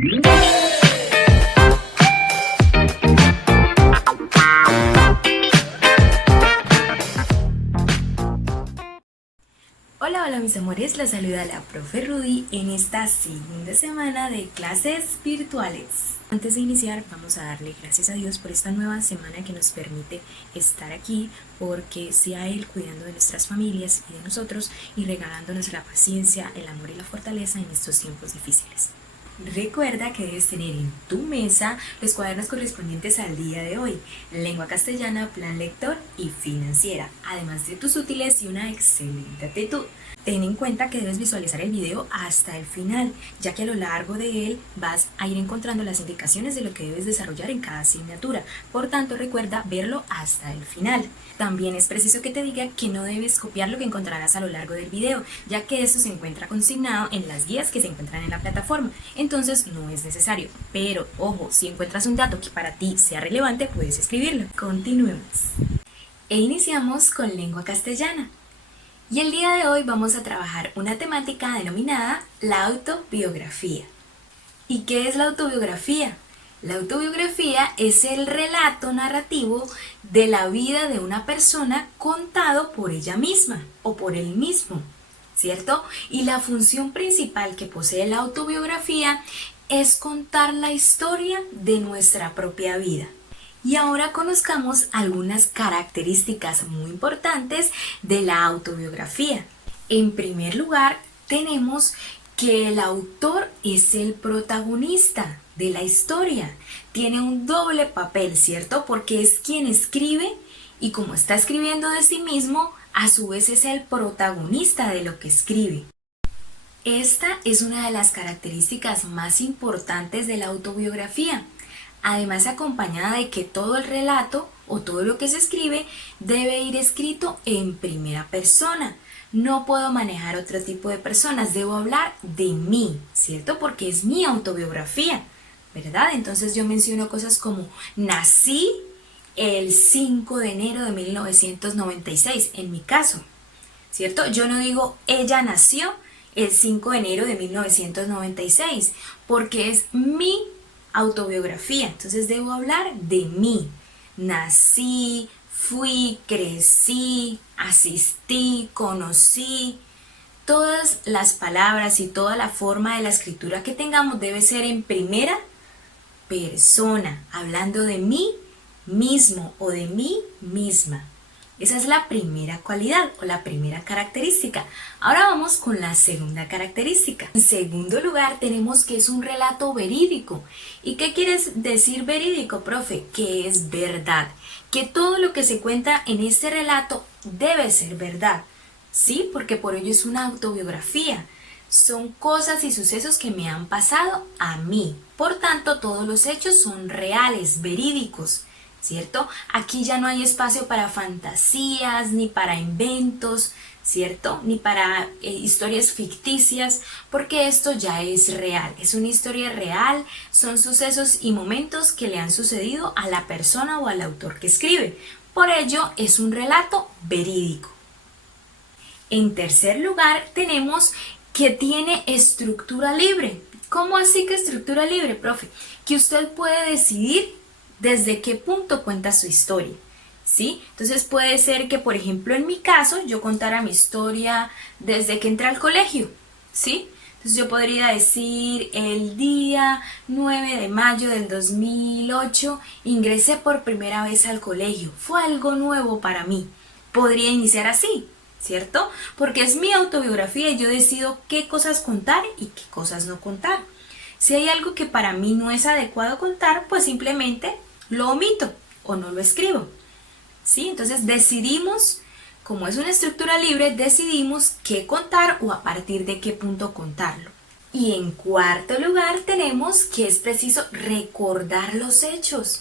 Hola, hola mis amores, les saluda la profe Rudy en esta segunda semana de clases virtuales. Antes de iniciar vamos a darle gracias a Dios por esta nueva semana que nos permite estar aquí, porque sea Él cuidando de nuestras familias y de nosotros y regalándonos la paciencia, el amor y la fortaleza en estos tiempos difíciles. Recuerda que debes tener en tu mesa los cuadernos correspondientes al día de hoy, lengua castellana, plan lector y financiera, además de tus útiles y una excelente actitud. Ten en cuenta que debes visualizar el video hasta el final, ya que a lo largo de él vas a ir encontrando las indicaciones de lo que debes desarrollar en cada asignatura. Por tanto, recuerda verlo hasta el final. También es preciso que te diga que no debes copiar lo que encontrarás a lo largo del video, ya que esto se encuentra consignado en las guías que se encuentran en la plataforma. Entonces no es necesario. Pero, ojo, si encuentras un dato que para ti sea relevante, puedes escribirlo. Continuemos. E iniciamos con lengua castellana. Y el día de hoy vamos a trabajar una temática denominada la autobiografía. ¿Y qué es la autobiografía? La autobiografía es el relato narrativo de la vida de una persona contado por ella misma o por él mismo, ¿cierto? Y la función principal que posee la autobiografía es contar la historia de nuestra propia vida. Y ahora conozcamos algunas características muy importantes de la autobiografía. En primer lugar, tenemos que el autor es el protagonista de la historia. Tiene un doble papel, ¿cierto? Porque es quien escribe y como está escribiendo de sí mismo, a su vez es el protagonista de lo que escribe. Esta es una de las características más importantes de la autobiografía. Además, acompañada de que todo el relato o todo lo que se escribe debe ir escrito en primera persona. No puedo manejar otro tipo de personas, debo hablar de mí, ¿cierto? Porque es mi autobiografía, ¿verdad? Entonces yo menciono cosas como nací el 5 de enero de 1996, en mi caso, ¿cierto? Yo no digo ella nació el 5 de enero de 1996, porque es mi autobiografía, entonces debo hablar de mí. Nací, fui, crecí, asistí, conocí. Todas las palabras y toda la forma de la escritura que tengamos debe ser en primera persona, hablando de mí mismo o de mí misma. Esa es la primera cualidad o la primera característica. Ahora vamos con la segunda característica. En segundo lugar, tenemos que es un relato verídico. ¿Y qué quieres decir verídico, profe? Que es verdad. Que todo lo que se cuenta en este relato debe ser verdad. ¿Sí? Porque por ello es una autobiografía. Son cosas y sucesos que me han pasado a mí. Por tanto, todos los hechos son reales, verídicos, ¿cierto? Aquí ya no hay espacio para fantasías, ni para inventos, ¿cierto? Ni para historias ficticias, porque esto ya es real, es una historia real, son sucesos y momentos que le han sucedido a la persona o al autor que escribe. Por ello, es un relato verídico. En tercer lugar, tenemos que tiene estructura libre. ¿Cómo así que estructura libre, profe? Que usted puede decidir desde qué punto cuenta su historia, ¿sí? Entonces puede ser que, por ejemplo, en mi caso, yo contara mi historia desde que entré al colegio, ¿sí? Entonces yo podría decir, el día 9 de mayo del 2008 ingresé por primera vez al colegio. Fue algo nuevo para mí. Podría iniciar así, ¿cierto? Porque es mi autobiografía y yo decido qué cosas contar y qué cosas no contar. Si hay algo que para mí no es adecuado contar, pues simplemente lo omito o no lo escribo, ¿sí? Entonces decidimos, como es una estructura libre, decidimos qué contar o a partir de qué punto contarlo. Y en cuarto lugar tenemos que es preciso recordar los hechos.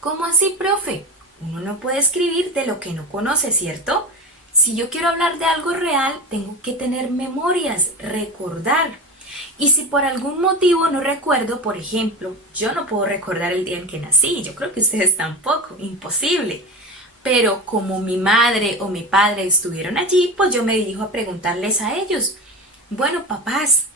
¿Cómo así, profe? Uno no puede escribir de lo que no conoce, ¿cierto? Si yo quiero hablar de algo real, tengo que tener memorias, recordar. Y si por algún motivo no recuerdo, por ejemplo, yo no puedo recordar el día en que nací, yo creo que ustedes tampoco, imposible. Pero como mi madre o mi padre estuvieron allí, pues yo me dirijo a preguntarles a ellos, bueno, papás,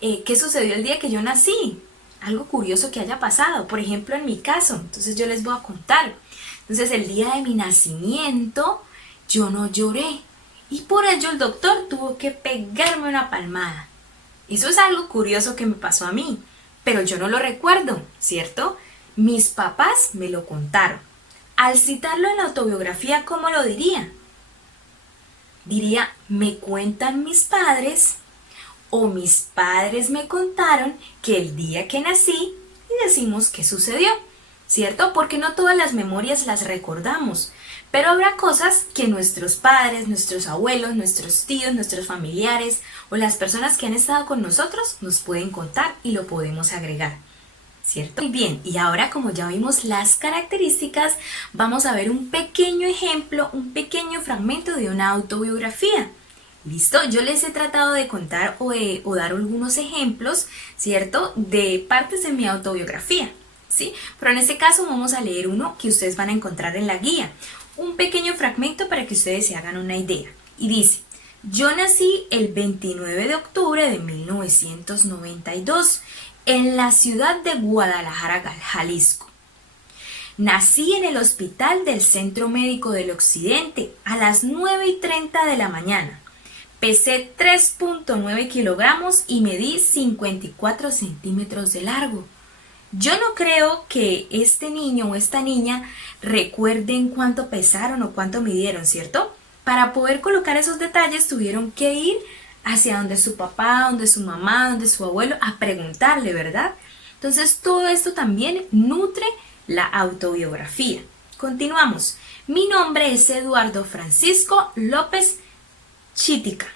¿qué sucedió el día que yo nací? algo curioso que haya pasado. Por ejemplo, en mi caso, entonces yo les voy a contar. Entonces el día de mi nacimiento yo no lloré y por ello el doctor tuvo que pegarme una palmada. Eso es algo curioso que me pasó a mí, pero yo no lo recuerdo, ¿cierto? Mis papás me lo contaron. Al citarlo en la autobiografía, ¿cómo lo diría? Diría, me cuentan mis padres o mis padres me contaron que el día que nací y decimos qué sucedió, ¿cierto? Porque no todas las memorias las recordamos, pero habrá cosas que nuestros padres, nuestros abuelos, nuestros tíos, nuestros familiares o las personas que han estado con nosotros nos pueden contar y lo podemos agregar, ¿cierto? Muy bien, y ahora como ya vimos las características, vamos a ver un pequeño ejemplo, un pequeño fragmento de una autobiografía. ¿Listo? Yo les he tratado de contar o dar algunos ejemplos, ¿cierto? De partes de mi autobiografía, ¿sí? Pero en este caso vamos a leer uno que ustedes van a encontrar en la guía. Un pequeño fragmento para que ustedes se hagan una idea. Y dice, yo nací el 29 de octubre de 1992 en la ciudad de Guadalajara, Jalisco. Nací en el hospital del Centro Médico del Occidente a las 9:30 de la mañana. Pesé 3.9 kilogramos y medí 54 centímetros de largo. Yo no creo que este niño o esta niña recuerden cuánto pesaron o cuánto midieron, ¿cierto? Para poder colocar esos detalles tuvieron que ir hacia donde su papá, donde su mamá, donde su abuelo a preguntarle, ¿verdad? Entonces todo esto también nutre la autobiografía. Continuamos. Mi nombre es Eduardo Francisco López Chítica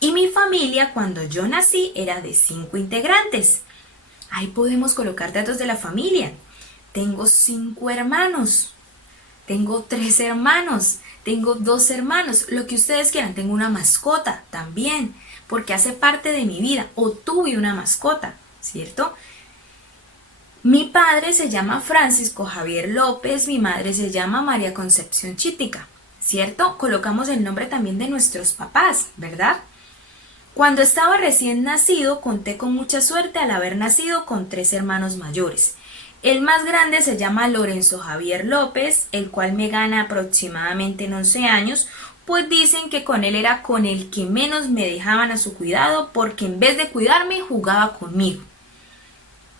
y mi familia cuando yo nací era de 5 integrantes. Ahí podemos colocar datos de la familia. Tengo 5 hermanos, tengo 3 hermanos, tengo 2 hermanos, lo que ustedes quieran. Tengo una mascota también, porque hace parte de mi vida, o tuve una mascota, ¿cierto? Mi padre se llama Francisco Javier López, mi madre se llama María Concepción Chítica, ¿cierto? Colocamos el nombre también de nuestros papás, ¿verdad? Cuando estaba recién nacido, conté con mucha suerte al haber nacido con 3 hermanos mayores. El más grande se llama Lorenzo Javier López, el cual me gana aproximadamente en 11 años, pues dicen que con él era con el que menos me dejaban a su cuidado, porque en vez de cuidarme, jugaba conmigo.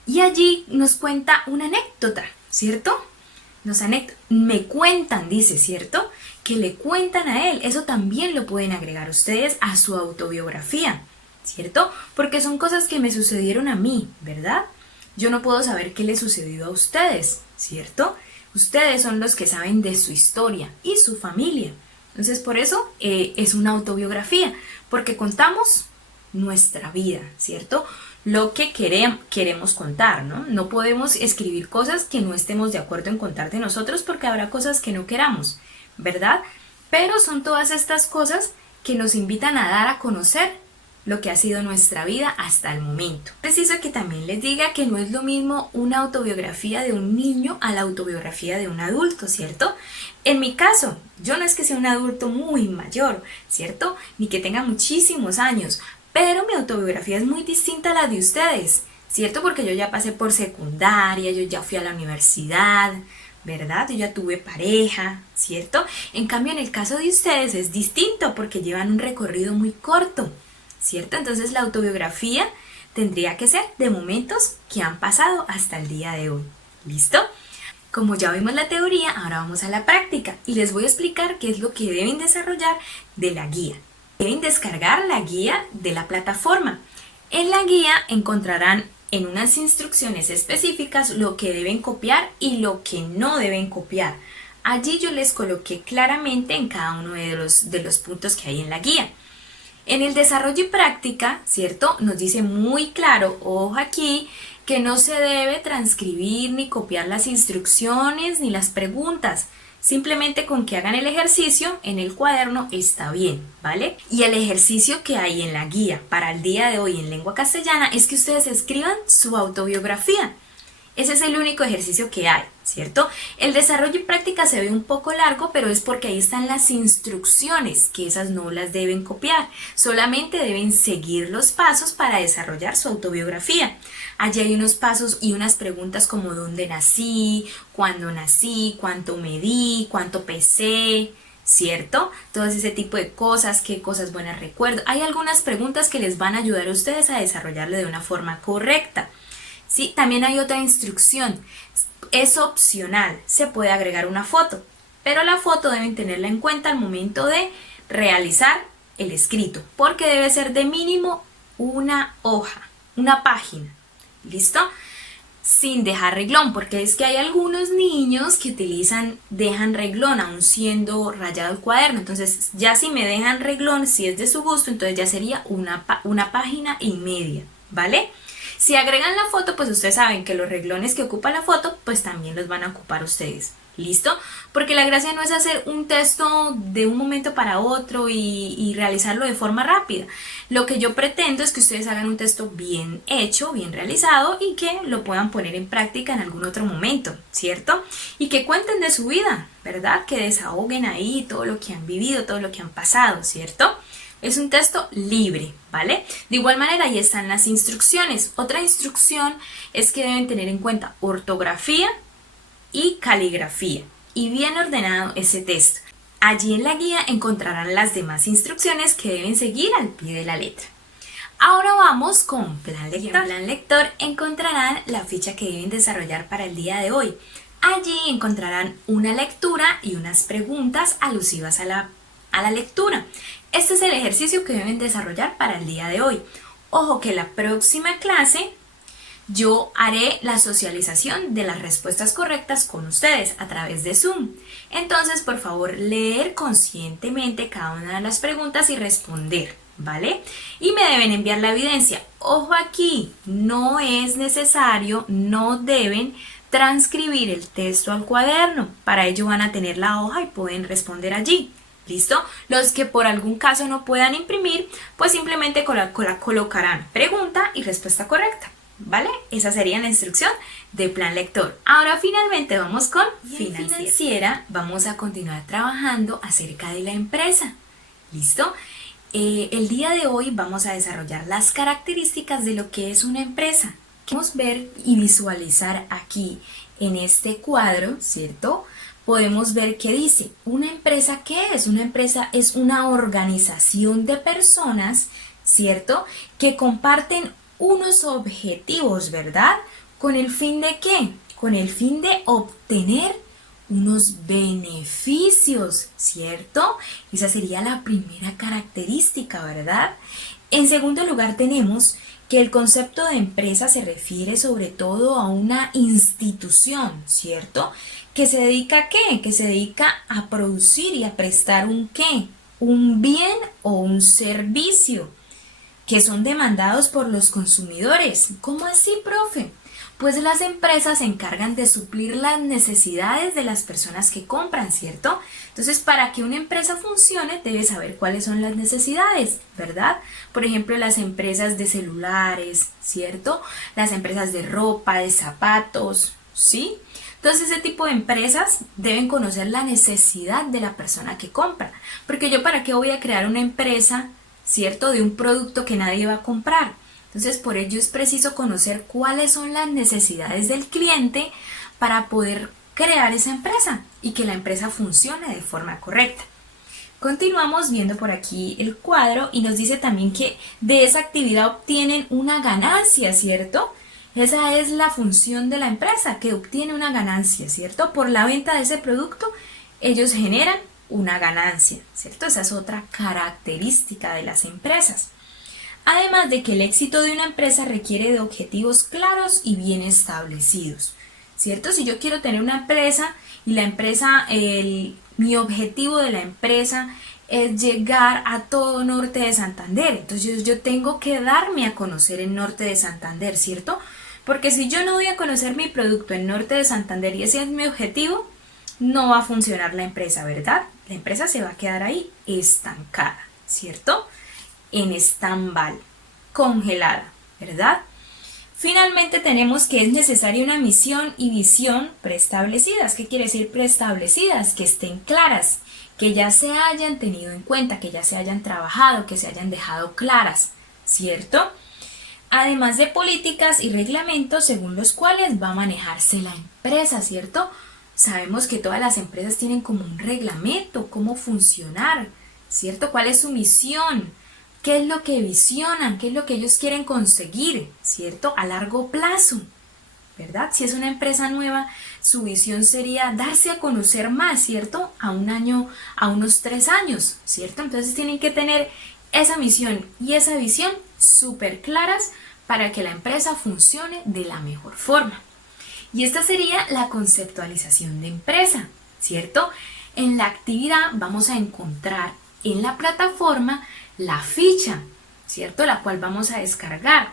Y allí nos cuenta una anécdota, ¿cierto? Me cuentan, dice, ¿cierto? Que le cuentan a él. Eso también lo pueden agregar ustedes a su autobiografía, ¿cierto? Porque son cosas que me sucedieron a mí, ¿verdad? Yo no puedo saber qué le sucedió a ustedes, ¿cierto? Ustedes son los que saben de su historia y su familia. Entonces, por eso es una autobiografía, porque contamos nuestra vida, ¿cierto? Lo que queremos contar, ¿no? No podemos escribir cosas que no estemos de acuerdo en contar de nosotros porque habrá cosas que no queramos, ¿verdad? Pero son todas estas cosas que nos invitan a dar a conocer lo que ha sido nuestra vida hasta el momento. Preciso que también les diga que no es lo mismo una autobiografía de un niño a la autobiografía de un adulto, ¿cierto? En mi caso, yo no es que sea un adulto muy mayor, ¿cierto? Ni que tenga muchísimos años, pero mi autobiografía es muy distinta a la de ustedes, ¿cierto? Porque yo ya pasé por secundaria, yo ya fui a la universidad, ¿verdad? Yo ya tuve pareja, ¿cierto? En cambio, en el caso de ustedes es distinto porque llevan un recorrido muy corto, ¿cierto? Entonces la autobiografía tendría que ser de momentos que han pasado hasta el día de hoy. ¿Listo? Como ya vimos la teoría, ahora vamos a la práctica y les voy a explicar qué es lo que deben desarrollar de la guía. Deben descargar la guía de la plataforma. En la guía encontrarán en unas instrucciones específicas lo que deben copiar y lo que no deben copiar. Allí yo les coloqué claramente en cada uno de los puntos que hay en la guía. En el desarrollo y práctica, ¿cierto? Nos dice muy claro, ojo aquí, que no se debe transcribir ni copiar las instrucciones ni las preguntas. Simplemente con que hagan el ejercicio en el cuaderno está bien, ¿vale? Y el ejercicio que hay en la guía para el día de hoy en lengua castellana es que ustedes escriban su autobiografía Ese es el único ejercicio que hay, ¿cierto? El desarrollo y práctica se ve un poco largo, pero es porque ahí están las instrucciones, que esas no las deben copiar, solamente deben seguir los pasos para desarrollar su autobiografía. Allí hay unos pasos y unas preguntas como dónde nací, cuánto medí, cuánto pesé, ¿cierto? Todo ese tipo de cosas, qué cosas buenas recuerdo. Hay algunas preguntas que les van a ayudar a ustedes a desarrollarlo de una forma correcta. Sí, también hay otra instrucción, es opcional, se puede agregar una foto, pero la foto deben tenerla en cuenta al momento de realizar el escrito, porque debe ser de mínimo una hoja, una página, ¿listo? Sin dejar reglón, porque es que hay algunos niños que dejan reglón aún siendo rayado el cuaderno, entonces ya si me dejan reglón, si es de su gusto, entonces ya sería una página y media, ¿vale? Si agregan la foto, pues ustedes saben que los reglones que ocupa la foto, pues también los van a ocupar ustedes. ¿Listo? Porque la gracia no es hacer un texto de un momento para otro y realizarlo de forma rápida. Lo que yo pretendo es que ustedes hagan un texto bien hecho, bien realizado y que lo puedan poner en práctica en algún otro momento, ¿cierto? Y que cuenten de su vida, ¿verdad? Que desahoguen ahí todo lo que han vivido, todo lo que han pasado, ¿cierto? Es un texto libre, ¿vale? De igual manera, ahí están las instrucciones. Otra instrucción es que deben tener en cuenta ortografía y caligrafía y bien ordenado ese texto. Allí en la guía encontrarán las demás instrucciones que deben seguir al pie de la letra. Ahora vamos con plan lector. En plan lector encontrarán la ficha que deben desarrollar para el día de hoy. Allí encontrarán una lectura y unas preguntas alusivas a la lectura. Este es el ejercicio que deben desarrollar para el día de hoy. Ojo que la próxima clase yo haré la socialización de las respuestas correctas con ustedes a través de Zoom. Entonces, por favor, leer conscientemente cada una de las preguntas y responder, ¿vale? Y me deben enviar la evidencia. Ojo aquí, no es necesario, no deben transcribir el texto al cuaderno. Para ello van a tener la hoja y pueden responder allí. ¿Listo? Los que por algún caso no puedan imprimir, pues simplemente colocarán pregunta y respuesta correcta, ¿vale? Esa sería la instrucción de plan lector. Ahora finalmente vamos con financiera. Vamos a continuar trabajando acerca de la empresa. ¿Listo? El día de hoy vamos a desarrollar las características de lo que es una empresa. Vamos a ver y visualizar aquí en este cuadro, ¿cierto? Podemos ver que dice, ¿una empresa qué es? Una empresa es una organización de personas, ¿cierto? Que comparten unos objetivos, ¿verdad? ¿Con el fin de qué? Con el fin de obtener unos beneficios, ¿cierto? Esa sería la primera característica, ¿verdad? En segundo lugar tenemos que el concepto de empresa se refiere sobre todo a una institución, ¿cierto? ¿Que se dedica a qué? Que se dedica a producir y a prestar un qué, un bien o un servicio que son demandados por los consumidores. ¿Cómo así, profe? Pues las empresas se encargan de suplir las necesidades de las personas que compran, ¿cierto? Entonces, para que una empresa funcione, debe saber cuáles son las necesidades, ¿verdad? Por ejemplo, las empresas de celulares, ¿cierto? Las empresas de ropa, de zapatos, ¿sí? Entonces, ese tipo de empresas deben conocer la necesidad de la persona que compra. Porque yo, ¿para qué voy a crear una empresa, ¿cierto? De un producto que nadie va a comprar. Entonces, por ello es preciso conocer cuáles son las necesidades del cliente para poder crear esa empresa y que la empresa funcione de forma correcta. Continuamos viendo por aquí el cuadro y nos dice también que de esa actividad obtienen una ganancia, ¿cierto? Esa es la función de la empresa, que obtiene una ganancia, ¿cierto? Por la venta de ese producto, ellos generan una ganancia, ¿cierto? Esa es otra característica de las empresas. Además de que el éxito de una empresa requiere de objetivos claros y bien establecidos, ¿cierto? Si yo quiero tener una empresa y la empresa, mi objetivo de la empresa es llegar a todo Norte de Santander, entonces yo tengo que darme a conocer en Norte de Santander, ¿cierto? Porque si yo no doy a conocer mi producto en Norte de Santander y ese es mi objetivo, no va a funcionar la empresa, ¿verdad? La empresa se va a quedar ahí estancada, ¿cierto? En stand-by, congelada, ¿verdad? Finalmente tenemos que es necesaria una misión y visión preestablecidas. ¿Qué quiere decir preestablecidas? Que estén claras, que ya se hayan tenido en cuenta, que ya se hayan trabajado, que se hayan dejado claras, ¿cierto? Además de políticas y reglamentos según los cuales va a manejarse la empresa, ¿cierto? Sabemos que todas las empresas tienen como un reglamento, cómo funcionar, ¿cierto? ¿Cuál es su misión? ¿Qué es lo que visionan? ¿Qué es lo que ellos quieren conseguir? ¿Cierto? A largo plazo, ¿verdad? Si es una empresa nueva, su visión sería darse a conocer más, ¿cierto? A un año, a unos 3 años, ¿cierto? Entonces tienen que tener esa misión y esa visión súper claras para que la empresa funcione de la mejor forma. Y esta sería la conceptualización de empresa, ¿cierto? En la actividad vamos a encontrar en la plataforma la ficha, ¿cierto? La cual vamos a descargar.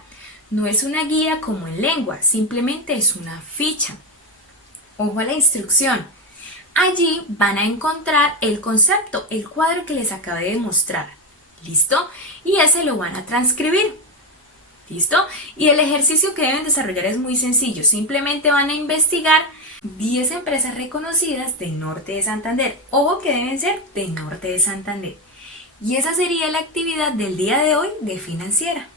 No es una guía como en lengua, simplemente es una ficha. Ojo a la instrucción. Allí van a encontrar el concepto, el cuadro que les acabé de mostrar. ¿Listo? Y ese lo van a transcribir. ¿Listo? Y el ejercicio que deben desarrollar es muy sencillo. Simplemente van a investigar 10 empresas reconocidas del norte de Santander. Ojo que deben ser del norte de Santander. Y esa sería la actividad del día de hoy de Financiera.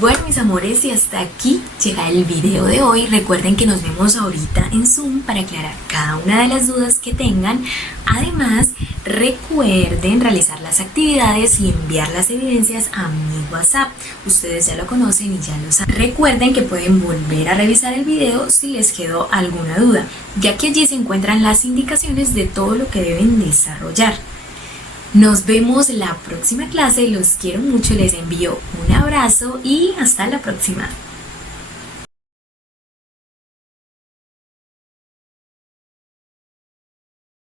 Bueno, mis amores, y hasta aquí llega el video de hoy. Recuerden que nos vemos ahorita en Zoom para aclarar cada una de las dudas que tengan. Además, recuerden realizar las actividades y enviar las evidencias a mi WhatsApp. Ustedes ya lo conocen y ya lo saben. Recuerden que pueden volver a revisar el video si les quedó alguna duda, ya que allí se encuentran las indicaciones de todo lo que deben desarrollar. Nos vemos la próxima clase, los quiero mucho, les envío un abrazo y hasta la próxima.